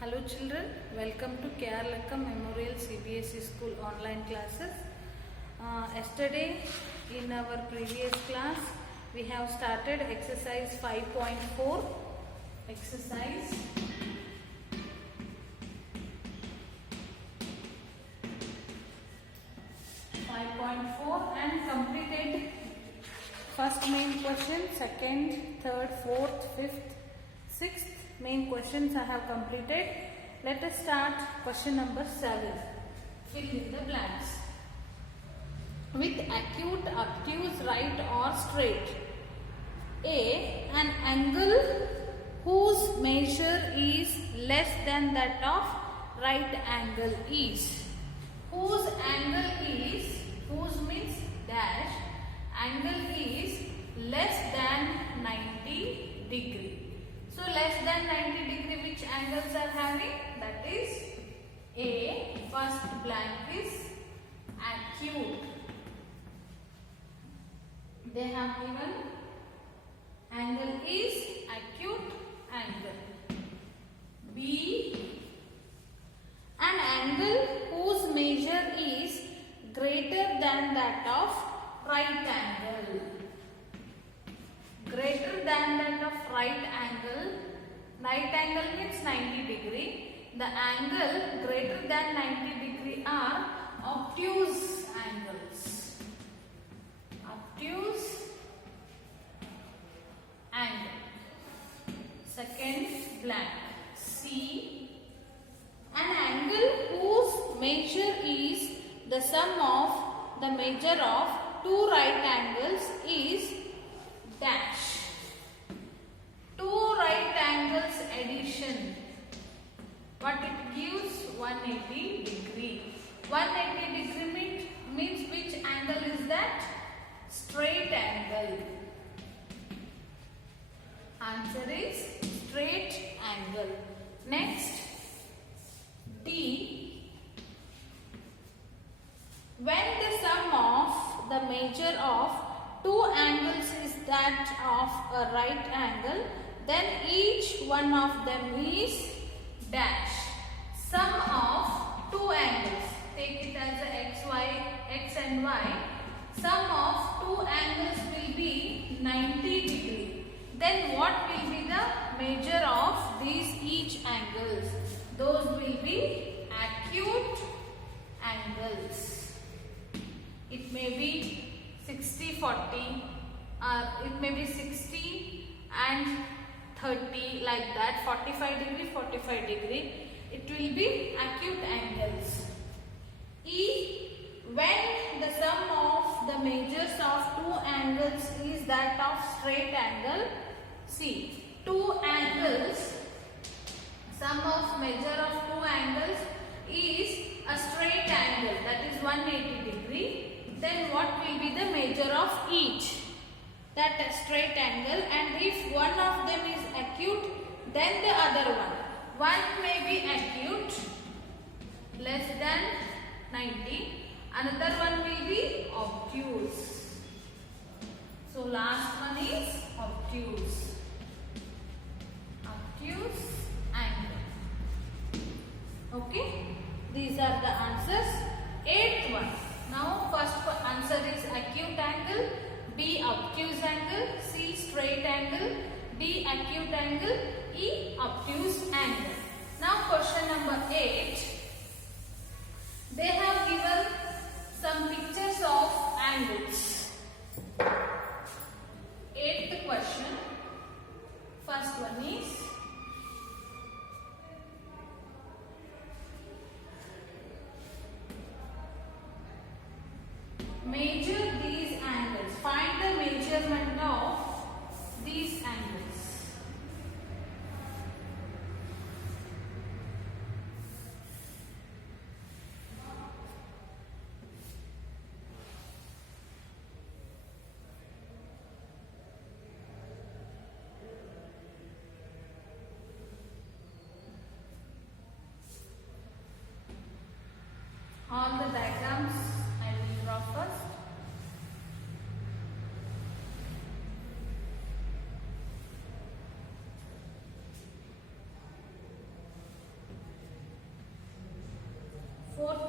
Hello children, welcome to KR Lakka Memorial CBSE School online classes. Yesterday in our previous class we have started exercise 5.4. Exercise 5.4 and completed first main question, second, third, fourth, fifth, sixth main questions I have completed. Let us start question number 7. Fill in the blanks. With acute, obtuse, right or straight. A. An angle whose measure is less than that of right angle is. Whose angle is, whose means dash, angle is less than 90 degree. So less than 90 degree, which angles are having? That is A. First blank is acute. They have given angle is acute angle. B. An angle whose measure is greater than that of right angle. Greater than that of right angle. Right angle means 90 degree. The angle greater than 90 degree are obtuse angles. Obtuse angle. Second blank. C. An angle whose measure is the sum of the measure of two right angles is dash. Two right angles addition. What it gives? 180 degree. 180 degree means which angle is that? Straight angle. Answer is straight angle. Next, D. When the sum of the measure of two angles is that of a right angle, then each one of them is dash. Sum of two angles. Take it as a x and y. Sum of two angles will be 90 degree. Then what will be the measure of these each angles? Those will be acute angles. It may be 60-40 or it may be 60 and 30 like that, 45 degree. It will be acute angles. E. When the sum of the measures of two angles is that of straight angle. See, two angles, sum of measure of two angles is a straight angle, that is 180 degree. Then what will be the measure of each? That straight angle, and if one of them is acute, then the other one. One may be acute, less than 90. Another one will be obtuse. So last one is obtuse. Obtuse angle. Okay. These are the answers. Eighth one. Now first answer is acute angle, B obtuse angle, C straight angle, D acute angle, E obtuse angle. Now question number 8. They have given some pictures of angles. 8th question. First one is measure these angles. Find the measurement of these angles.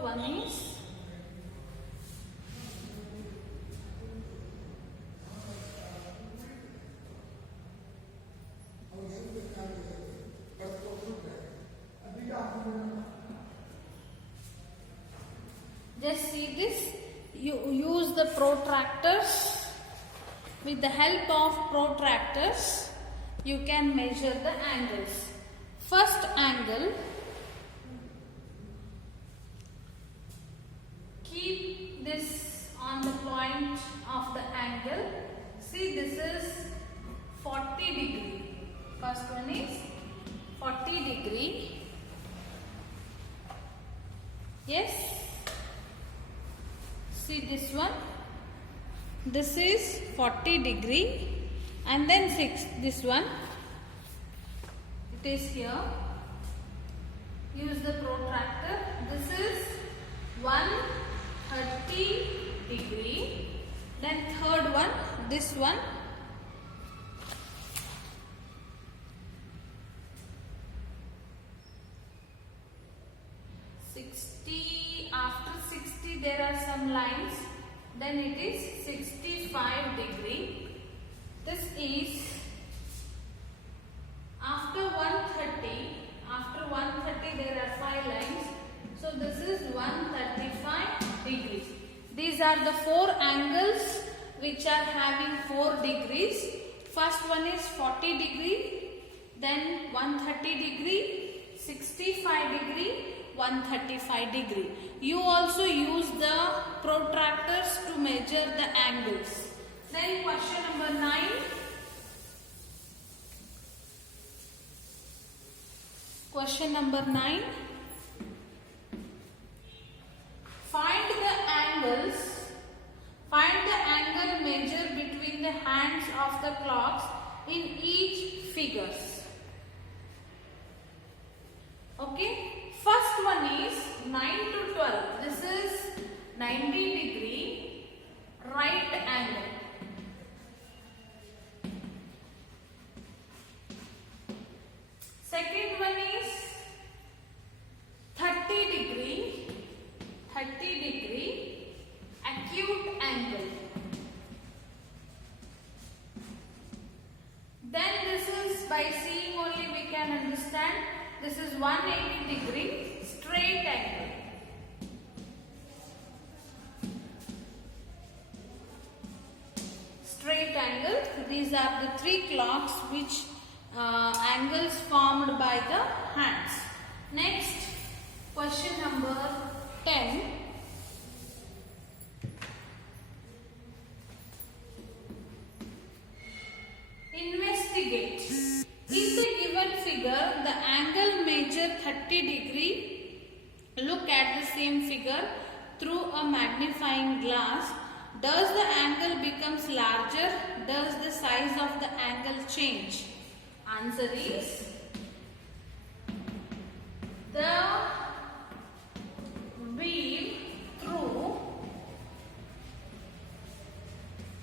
fourth one is just see this. You use the protractors. With the help of protractors, you can measure the angles. First angle, keep this on the point of the angle. See, this is 40 degree. First one is 40 degree. Yes. See this one. This is 40 degree, and then this one, it is here. Use the protractor. This is 130 degree. Then third one, this one, after 60 there are some lines, then it is 65 degree. This is after 130 there are 5 lines, so this is 135 degrees. These are the 4 angles which are having 4 degrees. First one is 40 degree, then 130 degree, 65 degree, 135 degree. You also use the protractors to measure the angles. Then question number 9. Question number 9. Find the angle measured between the hands of the clocks in each figures. Okay. First one is 9 to 12. This is 90 degree right angle. Second one is 30 degree acute angle. Then this is, by seeing only we can understand, this is 180 degree straight angle. Straight angle. These are the 3 clocks which angles formed by the hands. Next, question number 10. Investigate. In the given figure, the angle measured 30 degree. Look at the same figure through a magnifying glass. Does the angle becomes larger? Does the size of the angle change? Answer is the wheel through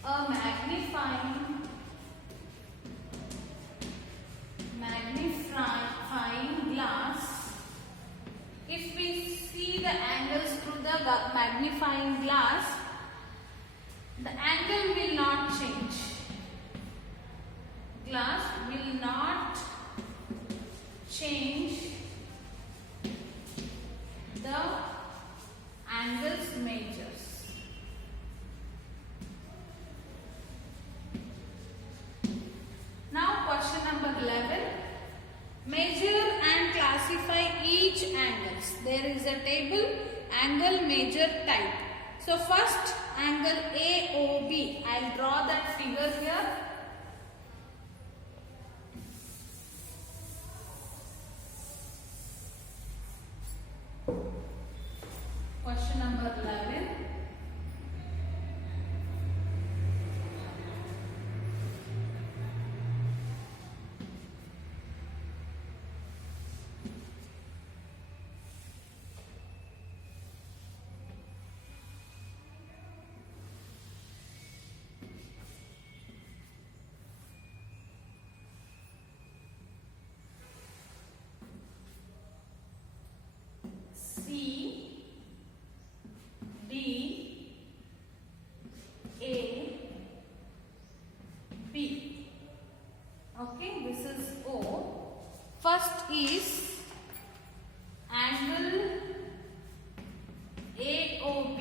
a magnifying glass. If we see the angles through the magnifying glass, the angle will not change. Glass will not change the angles measures. Now question number 11. Measure and classify each angles. There is a table, angle measure type. So first angle AOB. I will draw that figure here. Question number 11. is angle AOB.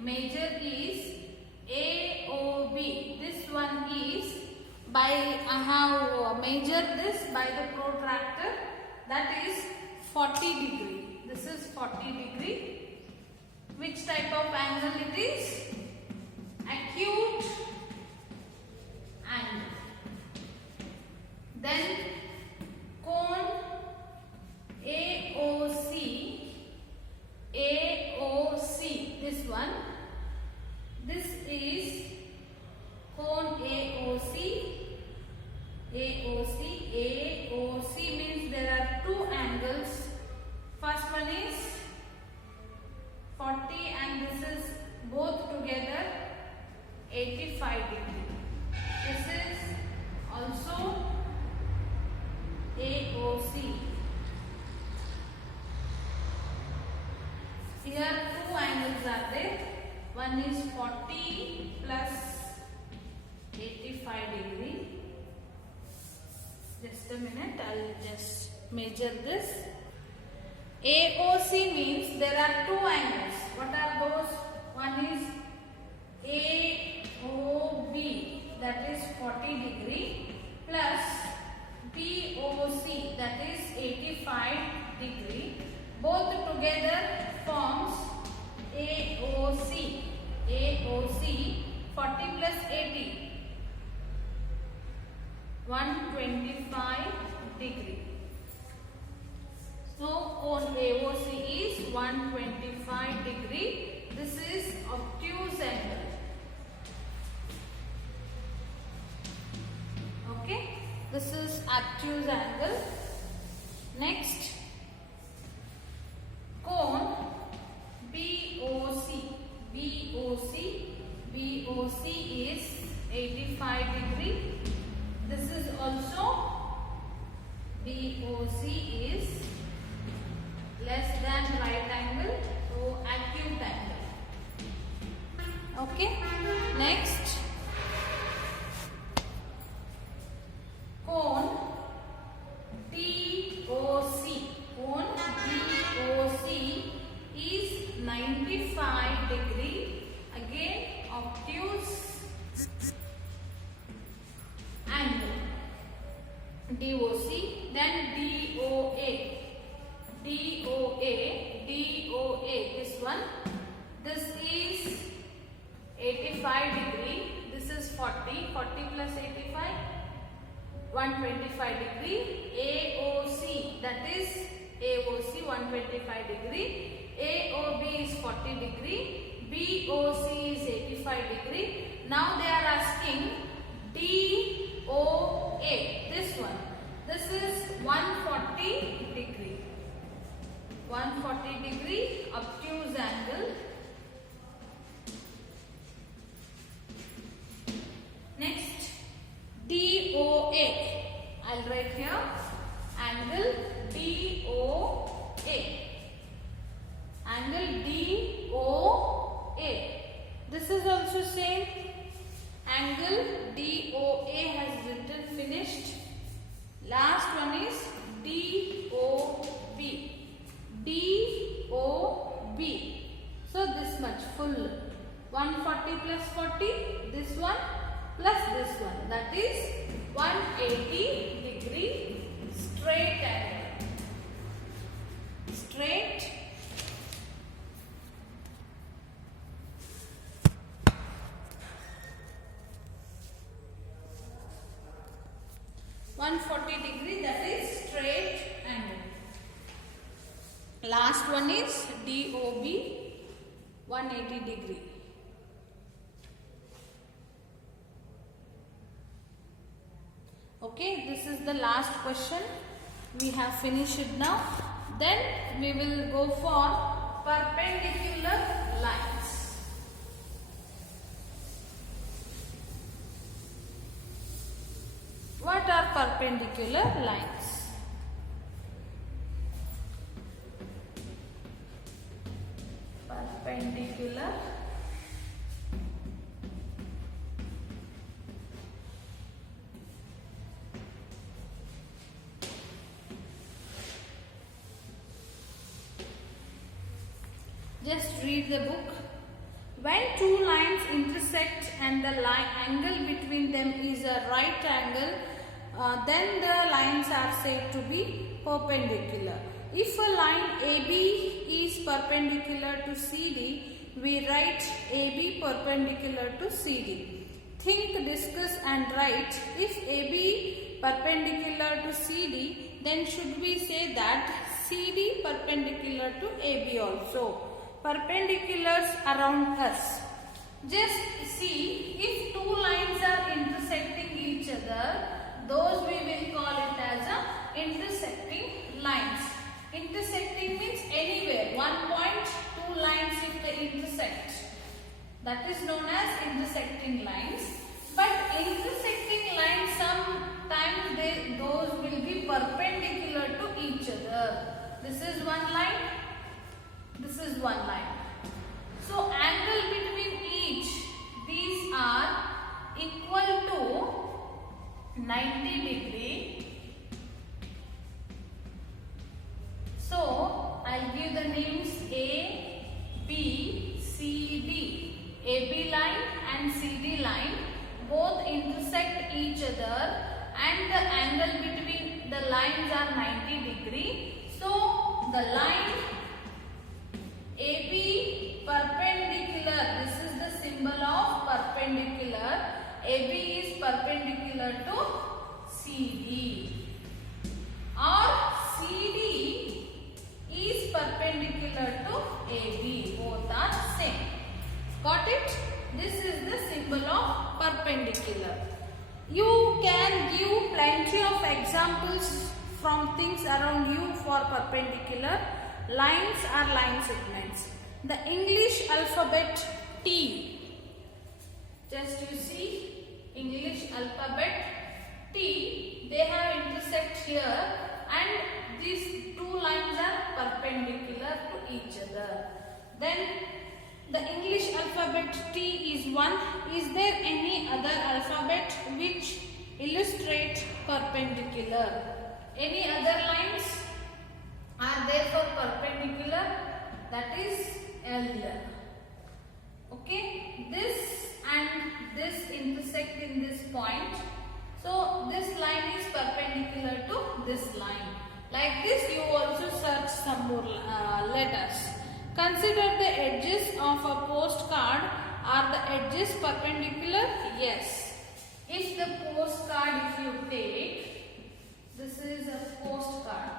Major is AOB. This one is by, I have measured this by the protractor, that is 40 degree. This is 40 degree. Which type of angle it is? Acute angle. Then cone AOC. AOC, this one. This is cone AOC. AOC. AOC means there are two angles. First one is 40 and this is both together 85 degree. This is also AOC. Here two angles are there. One is 40 plus 85 degree. Just a minute, I will just measure this. AOC means there are two angles. What are those? One is AOB, that is 40 degree, plus BOC, that is 85 degree. Both together forms AOC. AOC 40 plus 80, 125 degree. So cone AOC is 125 degree. This is obtuse angle. Okay, this is obtuse angle. Next, cone BOC. BOC is 85 degree. This is also BOC is less than right angle, so acute angle. Okay. Next, cone DOC. Cone DOC is 95 degree. Again, obtuse angle. DOC. Then DOA. This one. This is 85 degree. This is 40. 40 plus 85, 125 degree. AOC, that is AOC 125 degree. AOB is 40 degree. BOC is 85 degree. Now they are asking DOA. This one. This is 140 degree. 140 degree obtuse angle. Next, DOA. I'll write here angle DOA. Angle DOA. This is also same. Angle DOA has written finished. Last one is DOB. DOB. So this much full. 140 plus 40. This one plus this one. That is 180 degree straight angle. Straight. degree, that is straight angle. Last one is DOB, 180 degree. Okay, this is the last question. We have finished it now. Then we will go for perpendicular lines. What are perpendicular lines? Perpendicular just read the book. When two lines intersect and the angle between them is a right angle, then the lines are said to be perpendicular. If a line AB is perpendicular to CD, we write AB perpendicular to CD. Think, discuss and write. If AB perpendicular to CD, then should we say that CD perpendicular to AB also. Perpendiculars around us. Just see, if two lines are intersecting each other, those we will call it as a intersecting lines. Intersecting means anywhere, one point, two lines if they intersect. That is known as intersecting lines. But intersecting lines, sometimes those will be perpendicular to each other. This is one line, this is one line. So angle between each, these are equal to 90 degree. So I'll give the names A, B, C, D. AB line and CD line both intersect each other and the angle between the lines are 90 degree. So the line AB perpendicular, this is the symbol of perpendicular. AB is perpendicular to CD, or CD is perpendicular to AB. Both are same. Got it? This is the symbol of perpendicular. You can give plenty of examples from things around you for perpendicular. Lines are line segments. The English alphabet T. Just you see, English alphabet T, they have intersect here and these two lines are perpendicular to each other. Then the English alphabet T is one. Is there any other alphabet which illustrate perpendicular? Any other lines are there for perpendicular? That is L. Okay, this and this intersect in this point. So this line is perpendicular to this line. Like this, you also search some more letters. Consider the edges of a postcard. Are the edges perpendicular? Yes. If the postcard, if you take, this is a postcard.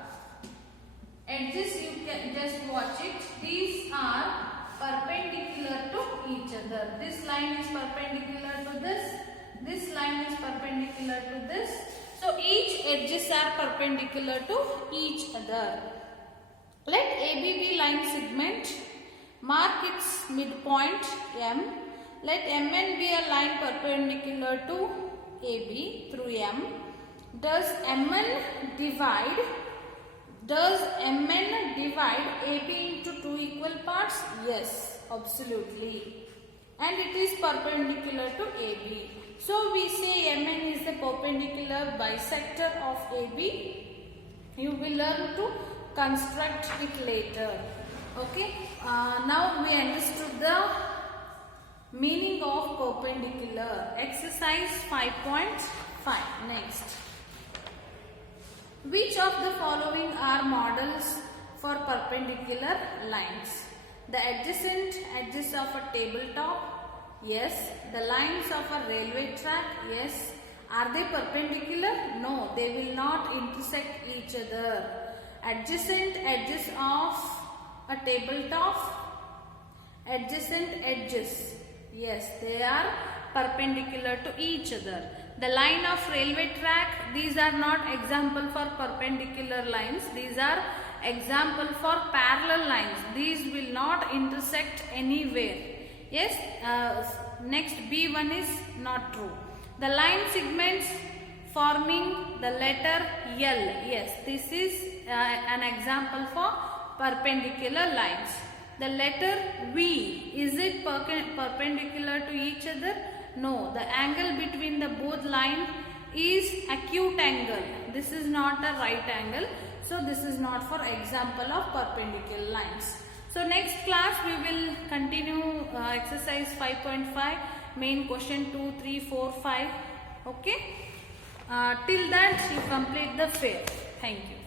Edges, you can just watch it. These are perpendicular to each other. This line is perpendicular to this. This line is perpendicular to this. So each edges are perpendicular to each other. Let ABB line segment mark its midpoint M. Let MN be a line perpendicular to AB through M. Does MN divide AB into two equal parts? Yes, absolutely. And it is perpendicular to AB. So we say MN is the perpendicular bisector of AB. You will learn to construct it later. Okay. Now we understood the meaning of perpendicular. Exercise 5.5. Next. Which of the following are models for perpendicular lines? The adjacent edges of a tabletop? Yes. The lines of a railway track? Yes. Are they perpendicular? No, they will not intersect each other. Adjacent edges of a tabletop? Adjacent edges. Yes, they are perpendicular to each other. The line of railway track, these are not example for perpendicular lines. These are example for parallel lines. These will not intersect anywhere. Yes, next B1 is not true. The line segments forming the letter L. Yes, this is an example for perpendicular lines. The letter V, is it perpendicular to each other? No, the angle between the both line is acute angle. This is not a right angle. So this is not for example of perpendicular lines. So next class we will continue exercise 5.5, main question 2, 3, 4, 5. Okay. Till that you complete the fair. Thank you.